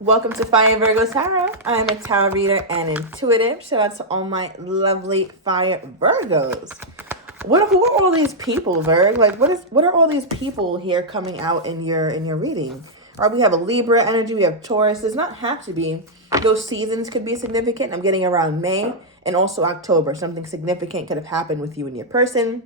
Welcome to Fire Virgo Tarot. I am a tarot reader and intuitive. Shout out to all my lovely Fire Virgos. Who are all these people, Virg? Like, what are all these people here coming out in your reading? All right, we have a Libra energy, we have Taurus. Does not have to be. Those seasons could be significant. I'm getting around May and also October. Something significant could have happened with you and your person.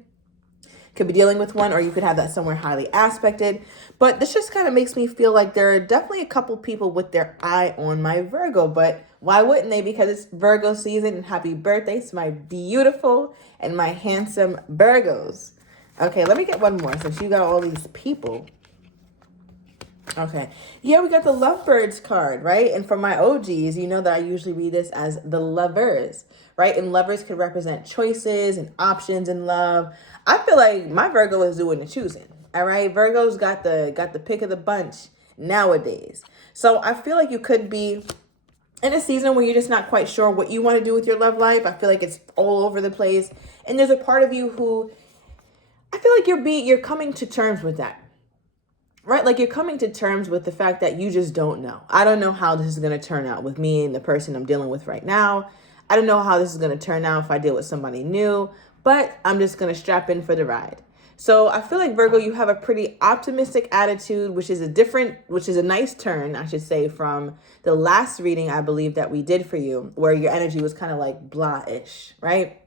Could be dealing with one, or you could have that somewhere highly aspected. But this just kind of makes me feel like there are definitely a couple people with their eye on my Virgo. But why wouldn't they? Because it's Virgo season, and happy birthday to my beautiful and my handsome Virgos. Okay, let me get one more since you got all these people. Okay. Yeah, we got the Lovebirds card, right? And for my OGs, you know that I usually read this as the Lovers, right? And lovers could represent choices and options in love. I feel like my Virgo is doing the choosing. All right. Virgo's got the pick of the bunch nowadays. So I feel like you could be in a season where you're just not quite sure what you want to do with your love life. I feel like it's all over the place. And there's a part of you who I feel like you're coming to terms with that. Right? Like you're coming to terms with the fact that you just don't know. I don't know how this is going to turn out with me and the person I'm dealing with right now. I don't know how this is going to turn out if I deal with somebody new, but I'm just going to strap in for the ride. So I feel like Virgo, you have a pretty optimistic attitude, which is a nice turn, I should say, from the last reading I believe that we did for you, where your energy was kind of like blah-ish, right?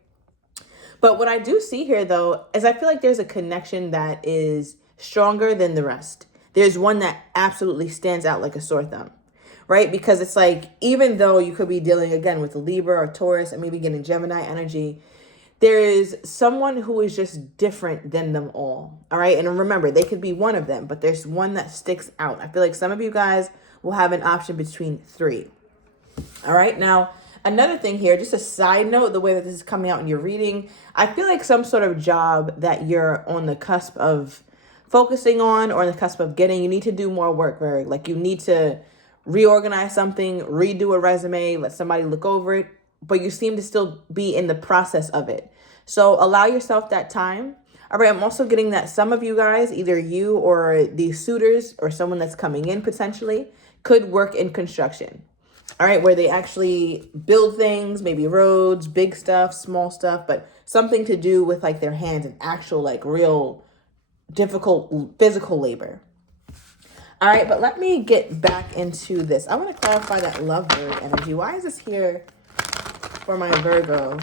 But what I do see here, though, is I feel like there's a connection that is stronger than the rest. There's one that absolutely stands out like a sore thumb, right? Because it's like, even though you could be dealing, again, with a Libra or Taurus and maybe getting Gemini energy, there is someone who is just different than them all, all right? And remember, they could be one of them, but there's one that sticks out. I feel like some of you guys will have an option between three, all right? Now, another thing here, just a side note, the way that this is coming out in your reading, I feel like some sort of job that you're on the cusp of focusing on or on the cusp of getting, you need to do more work, Virgo. Like you need to reorganize something, redo a resume, let somebody look over it, but you seem to still be in the process of it. So allow yourself that time. All right, I'm also getting that some of you guys, either you or the suitors or someone that's coming in potentially, could work in construction. All right, where they actually build things, maybe roads, big stuff, small stuff, but something to do with like their hands and actual like real difficult physical labor. All right, but let me get back into this. I want to clarify that lovebird energy. Why is this here for my Virgo?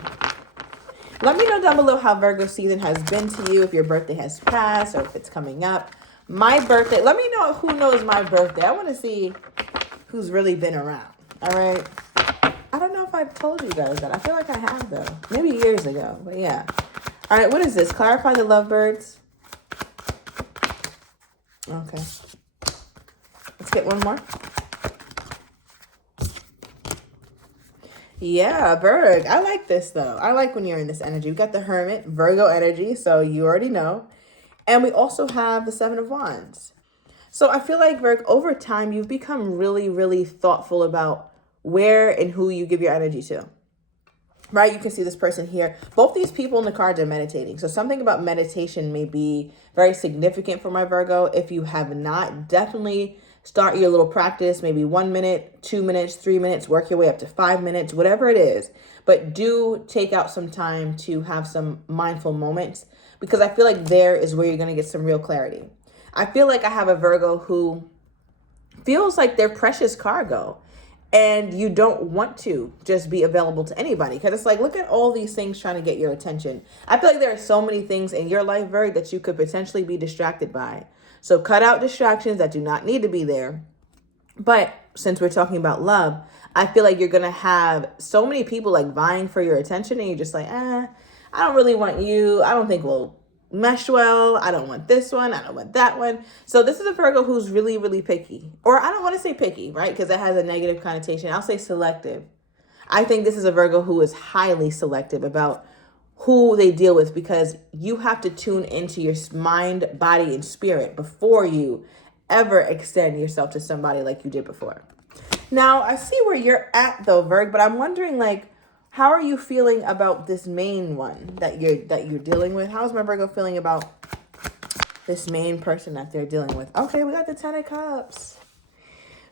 Let me know down below how Virgo season has been to you, if your birthday has passed or if it's coming up. My birthday, let me know who knows my birthday. I want to see who's really been around. All right. I don't know if I've told you guys that. I feel like I have, though. Maybe years ago, but yeah. All right, what is this? Clarify the lovebirds. Okay. Let's get one more. Yeah, Virg. I like this, though. I like when you're in this energy. We got the Hermit, Virgo energy, so you already know. And we also have the Seven of Wands. So I feel like, Virg, over time, you've become really, really thoughtful about where and who you give your energy to. Right? You can see this person here. Both these people in the cards are meditating. So something about meditation may be very significant for my Virgo. If you have not, definitely start your little practice, maybe 1 minute, 2 minutes, 3 minutes, work your way up to 5 minutes, whatever it is. But do take out some time to have some mindful moments, because I feel like there is where you're going to get some real clarity. I feel like I have a Virgo who feels like they're precious cargo. And you don't want to just be available to anybody, because it's like, look at all these things trying to get your attention. I feel like there are so many things in your life, Virg, that you could potentially be distracted by. So cut out distractions that do not need to be there. But since we're talking about love, I feel like you're going to have so many people like vying for your attention, and you're just like, I don't really want you. I don't think we'll mesh well. I don't want this one. I don't want that one. So this is a Virgo who's really, really picky. Or I don't want to say picky, right? Because that has a negative connotation. I'll say selective. I think this is a Virgo who is highly selective about who they deal with, because you have to tune into your mind, body, and spirit before you ever extend yourself to somebody like you did before. Now, I see where you're at though, Virg, but I'm wondering, like, how are you feeling about this main one that you're dealing with? How's my Virgo feeling about this main person that they're dealing with? Okay, we got the Ten of Cups.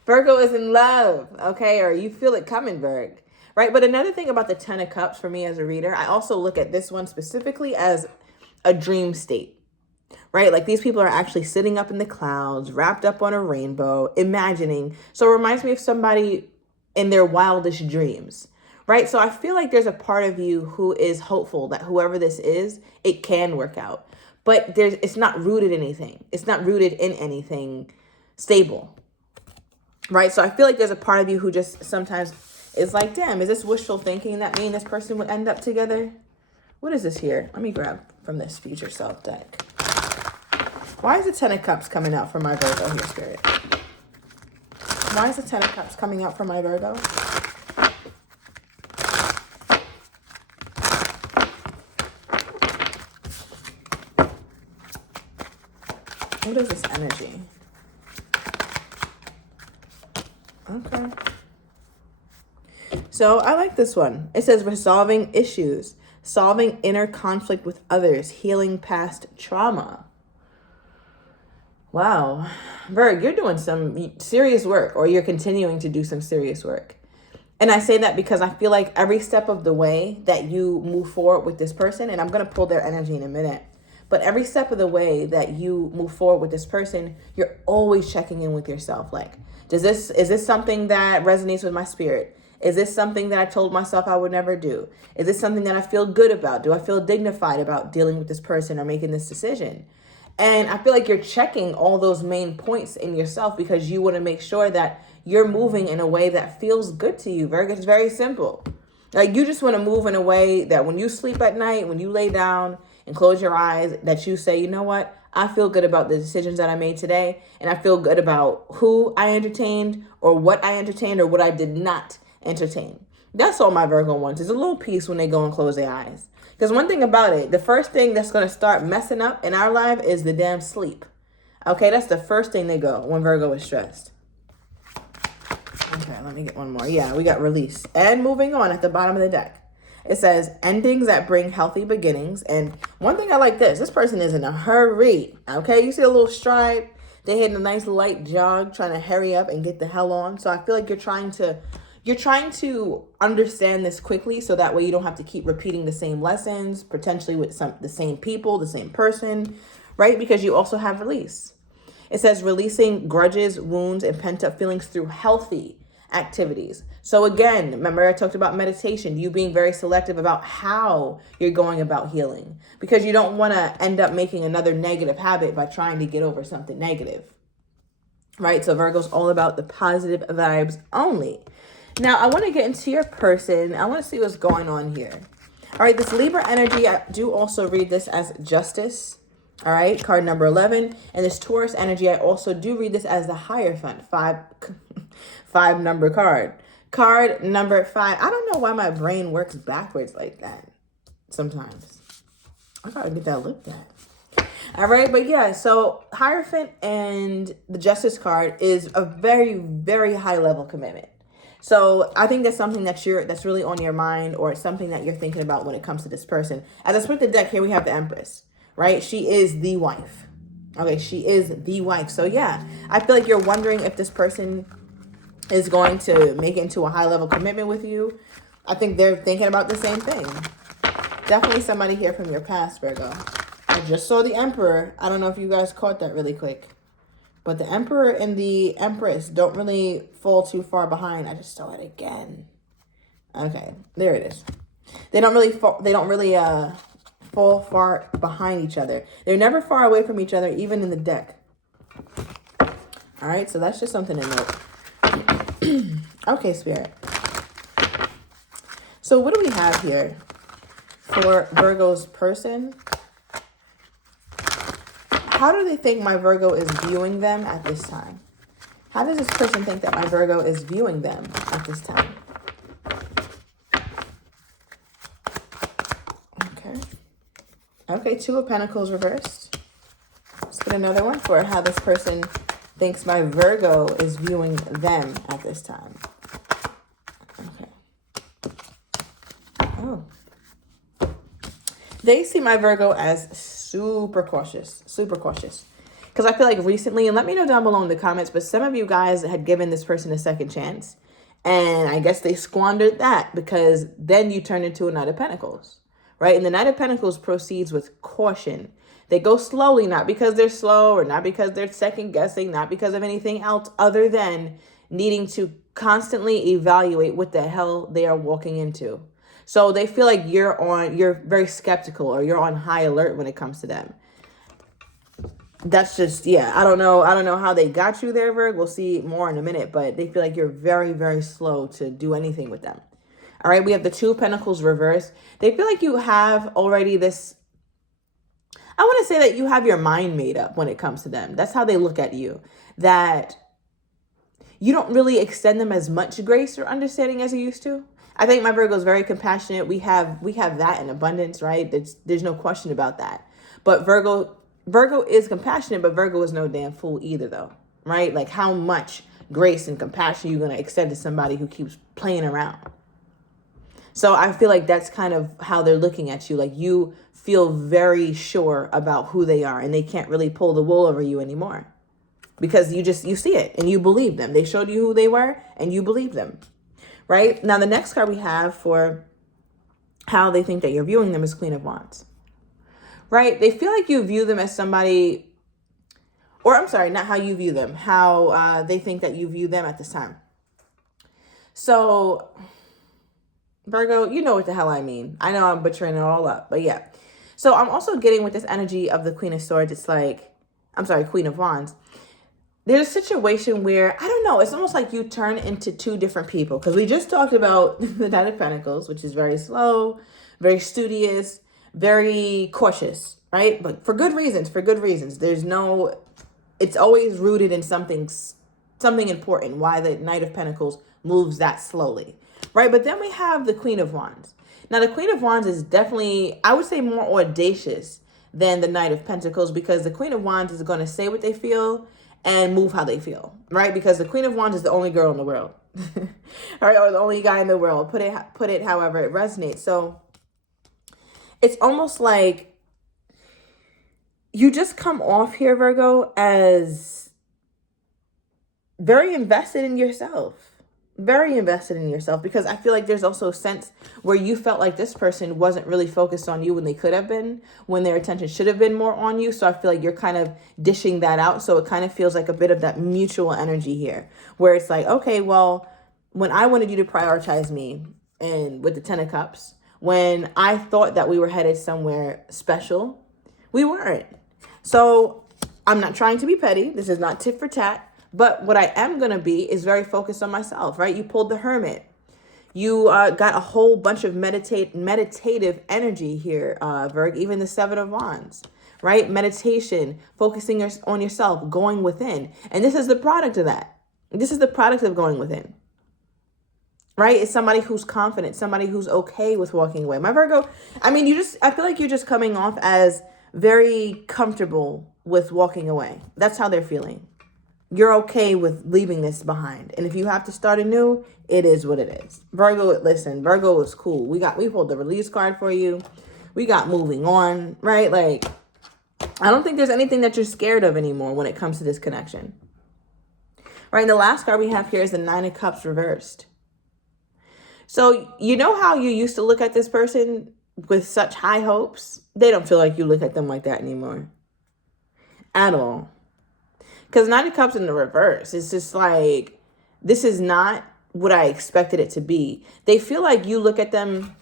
Virgo is in love, okay? Or you feel it coming, Virg, right? But another thing about the Ten of Cups for me as a reader, I also look at this one specifically as a dream state, right? Like these people are actually sitting up in the clouds, wrapped up on a rainbow, imagining. So it reminds me of somebody in their wildest dreams, right? So I feel like there's a part of you who is hopeful that whoever this is, it can work out. But it's not rooted in anything. It's not rooted in anything stable, right? So I feel like there's a part of you who just sometimes is like, damn, is this wishful thinking that me and this person would end up together? What is this here? Let me grab from this future self deck. Why is the Ten of Cups coming out for my Virgo here, Spirit? Why is the Ten of Cups coming out for my Virgo? What is this energy? Okay. So I like this one. It says resolving issues, solving inner conflict with others, healing past trauma. Wow. Virg, you're doing some serious work, or you're continuing to do some serious work. And I say that because I feel like every step of the way that you move forward with this person, and I'm going to pull their energy in a minute, but every step of the way that you move forward with this person, you're always checking in with yourself. Like, is this something that resonates with my spirit? Is this something that I told myself I would never do? Is this something that I feel good about? Do I feel dignified about dealing with this person or making this decision? And I feel like you're checking all those main points in yourself because you want to make sure that you're moving in a way that feels good to you, Virgo. It's very simple. Like, you just want to move in a way that when you sleep at night, when you lay down and close your eyes, that you say, you know what? I feel good about the decisions that I made today. And I feel good about who I entertained or what I did not entertain. That's all my Virgo wants, is a little peace when they go and close their eyes. Because one thing about it, the first thing that's going to start messing up in our life is the damn sleep. Okay, that's the first thing they go when Virgo is stressed. Okay, let me get one more. Yeah, we got release. And moving on at the bottom of the deck. It says endings that bring healthy beginnings. And one thing I like this person is in a hurry. Okay, you see a little stride? They hit a nice light jog trying to hurry up and get the hell on. So I feel like you're trying to understand this quickly so that way you don't have to keep repeating the same lessons, potentially with the same people, the same person, right? Because you also have release. It says releasing grudges, wounds, and pent-up feelings through healthy activities. So again, remember I talked about meditation, you being very selective about how you're going about healing, because you don't want to end up making another negative habit by trying to get over something negative, right? So Virgo's all about the positive vibes only. Now, I want to get into your person. I want to see what's going on here. All right, this Libra energy, I do also read this as justice. All right, card number 11. And this Taurus energy, I also do read this as the Hierophant, five number card. Card number 5. I don't know why my brain works backwards like that sometimes. I gotta get that looked at. All right, but yeah, so Hierophant and the Justice card is a very, very high level commitment. So I think that's something that's really on your mind, or it's something that you're thinking about when it comes to this person. As I split the deck here, we have the Empress, right? She is the wife. Okay, she is the wife. So yeah, I feel like you're wondering if this person is going to make it into a high level commitment with you. I think they're thinking about the same thing. Definitely somebody here from your past, Virgo. I just saw the Emperor. I don't know if you guys caught that really quick. But the Emperor and the Empress don't really fall too far behind. I just saw it again. Okay, there it is. They don't really fall far behind each other. They're never far away from each other, even in the deck. All right, so that's just something to note. Okay, Spirit. So what do we have here for Virgo's person? How do they think my Virgo is viewing them at this time? How does this person think that my Virgo is viewing them at this time? Okay. Okay, Two of Pentacles reversed. Let's get another one for how this person thinks my Virgo is viewing them at this time. Okay. Oh. They see my Virgo as super cautious. Because Because I feel like recently, and let me know down below in the comments, but some of you guys had given this person a second chance. And I guess they squandered that, because then you turn into a Knight of Pentacles, right? And the Knight of Pentacles proceeds with caution. They go slowly, not because they're slow or not because they're second guessing, not because of anything else other than needing to constantly evaluate what the hell they are walking into. So they feel like you're very skeptical, or you're on high alert when it comes to them. That's just, yeah, I don't know how they got you there, Virg. We'll see more in a minute, but they feel like you're very, very slow to do anything with them. All right, we have the Two of Pentacles reversed. They feel like you have already this, I want to say that you have your mind made up when it comes to them. That's how they look at you. That you don't really extend them as much grace or understanding as you used to. I think my Virgo is very compassionate. We have that in abundance, right? There's no question about that. But Virgo is compassionate, but Virgo is no damn fool either, though, right? Like, how much grace and compassion you're going to extend to somebody who keeps playing around. So I feel like that's kind of how they're looking at you. Like, you feel very sure about who they are, and they can't really pull the wool over you anymore, because you see it and you believe them. They showed you who they were and you believe them, right? Now, the next card we have for how they think that you're viewing them is Queen of Wands, right? They feel like you view them as somebody, or I'm sorry, not how you view them, how they think that you view them at this time. So Virgo, you know what the hell I mean. I know I'm butchering it all up, but yeah. So I'm also getting with this energy of the Queen of Swords. It's like, I'm sorry, Queen of Wands. There's a situation where, I don't know, it's almost like you turn into two different people. Because we just talked about the Knight of Pentacles, which is very slow, very studious, very cautious, right? But for good reasons, it's always rooted in something important, why the Knight of Pentacles moves that slowly, right? But then we have the Queen of Wands. Now, the Queen of Wands is definitely, I would say, more audacious than the Knight of Pentacles, because the Queen of Wands is going to say what they feel and move how they feel, right? Because the Queen of Wands is the only girl in the world, right? Or the only guy in the world. Put it however it resonates. So it's almost like you just come off here, Virgo, as very invested in yourself. Very invested in yourself, because I feel like there's also a sense where you felt like this person wasn't really focused on you when they could have been, when their attention should have been more on you. So I feel like you're kind of dishing that out. So it kind of feels like a bit of that mutual energy here, where it's like, okay, well, when I wanted you to prioritize me, and with the Ten of Cups, when I thought that we were headed somewhere special, we weren't. So I'm not trying to be petty. This is not tit for tat. But what I am going to be is very focused on myself, right? You pulled the Hermit. You got a whole bunch of meditative energy here, Virg, even the Seven of Wands, right? Meditation, focusing on yourself, going within. And this is the product of that. This is the product of going within, right? It's somebody who's confident, somebody who's okay with walking away. My Virgo, I mean, I feel like you're just coming off as very comfortable with walking away. That's how they're feeling. You're okay with leaving this behind. And if you have to start anew, it is what it is. Virgo, listen, Virgo is cool. We pulled the release card for you. We got moving on, right? Like, I don't think there's anything that you're scared of anymore when it comes to this connection. Right, and the last card we have here is the Nine of Cups reversed. So you know how you used to look at this person with such high hopes? They don't feel like you look at them like that anymore. At all. Because Nine of Cups in the reverse, it's just like, this is not what I expected it to be. They feel like you look at them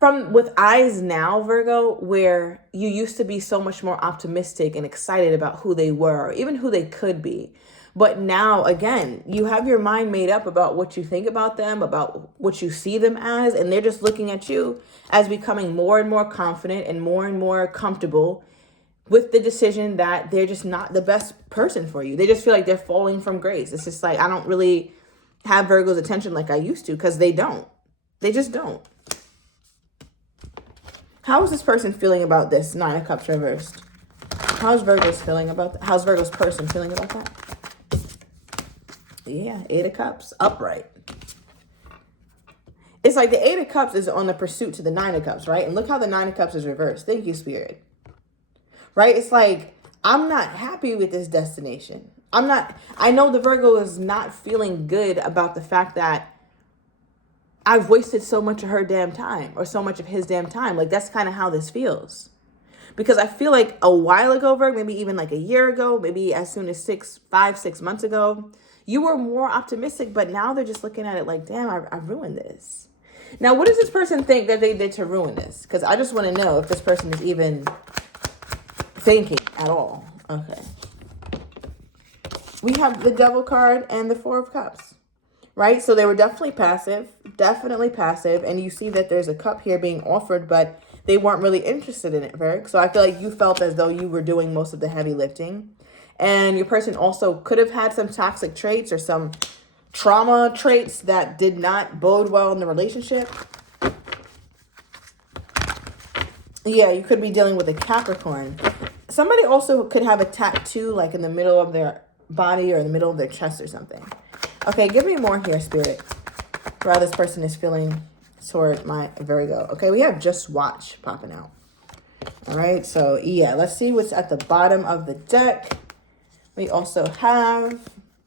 with eyes now, Virgo, where you used to be so much more optimistic and excited about who they were, or even who they could be. But now, again, you have your mind made up about what you think about them, about what you see them as, and they're just looking at you as becoming more and more confident and more comfortable with the decision that they're just not the best person for you. They just feel like they're falling from grace. It's just like, I don't really have Virgo's attention like I used to, because they don't. They just don't. How is this person feeling about this Nine of Cups reversed? How's Virgo's feeling about that? How's Virgo's person feeling about that? Yeah, Eight of Cups, upright. It's like the Eight of Cups is on the pursuit to the Nine of Cups, right? And look how the Nine of Cups is reversed. Thank you, Spirit. Right? It's like, I'm not happy with this destination. I know the Virgo is not feeling good about the fact that I've wasted so much of her damn time or so much of his damn time. Like, that's kind of how this feels. Because I feel like a while ago, Virgo, maybe even like a year ago, maybe as soon as 6 months ago, you were more optimistic, but now they're just looking at it like, damn, I ruined this. Now, what does this person think that they did to ruin this? Because I just want to know if this person is even thinking at all. Okay. We have the Devil card and the Four of Cups, right? So they were definitely passive. And you see that there's a cup here being offered, but they weren't really interested in it, Virgo. So I feel like you felt as though you were doing most of the heavy lifting. And your person also could have had some toxic traits or some trauma traits that did not bode well in the relationship. Yeah, you could be dealing with a Capricorn. Somebody also could have a tattoo like in the middle of their body or in the middle of their chest or something. Okay, give me more here, Spirit, for how this person is feeling toward my Virgo. Okay, we have Just Watch popping out. All right, so yeah, let's see what's at the bottom of the deck. We also have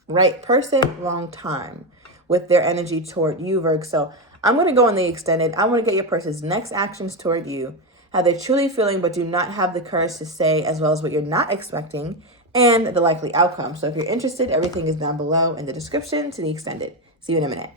right person, wrong time with their energy toward you, Virgo. So I'm going to go in the extended. I want to get your person's next actions toward you, how they're truly feeling but do not have the courage to say, as well as what you're not expecting, and the likely outcome. So if you're interested, everything is down below in the description to the extended. See you in a minute.